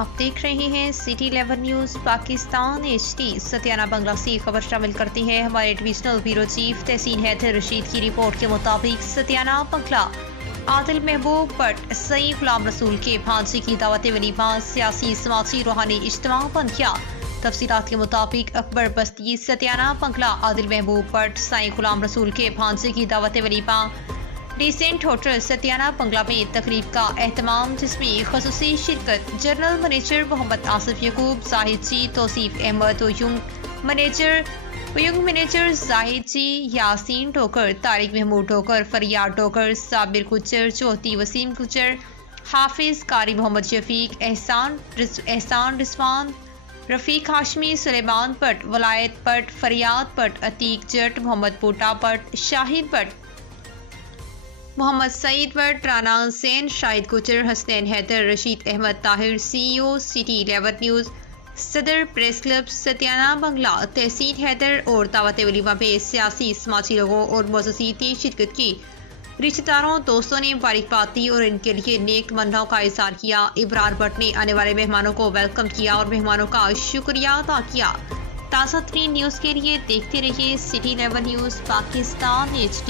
آپ دیکھ رہے ہیں سٹی 11 نیوز پاکستان HD۔ ستیانہ بنگلہ سے خبر شامل کرتی ہے ہمارے ڈویژنل بیورو چیف تحسین حیدر رشید کی رپورٹ کے مطابق ستیانہ بنگلہ عادل محبوب بٹ سعید غلام رسول کے بھانجے کی دعوت ولیمہ سیاسی سماجی روحانی اجتماع بن گیا۔ تفصیلات کے مطابق اکبر بستی ستیانہ بنگلہ عادل محبوب بٹ سعید غلام رسول کے بھانجے کی دعوت ولیمہ ڈیسنٹ ہوٹل ستیانہ بنگلہ میں تقریب کا اہتمام، جس میں خصوصی شرکت general manager Muhammad Asif Yaqub, Zahid ji, Tauseef Ahmed, young manager Zahid ji, Yasin Dogar, Tariq Mahmood Dogar, Faryad Dogar, Sabir Gujjar, Jyoti Waseem Gujjar, Hafiz Qari Muhammad Shafiq, Ahsan Rizwan, Rafiq Hashmi, Sulaiman Butt, Wilayat Butt, Faryad Butt, Atiq Jatt, Muhammad Boota Butt, Shahid Butt, Muhammad Saeed Butt, Rana Hussain, Shahid Gujjar, Hasnain Haider, Rasheed Ahmed Tahir, CEO city 11 news, صدر پریس کلب ستیانہ بنگلہ تحسین حیدر اور دعوت ولیمہ میں سیاسی سماجی لوگوں اور معززین نے شرکت کی۔ رشتہ داروں دوستوں نے مبارکباد دی اور ان کے لیے نیک تمناؤں کا اظہار کیا۔ ابرار بٹ نے آنے والے مہمانوں کو ویلکم کیا اور مہمانوں کا شکریہ ادا کیا۔ تازہ ترین نیوز کے لیے دیکھتے رہیے سٹی 11 نیوز پاکستان HD۔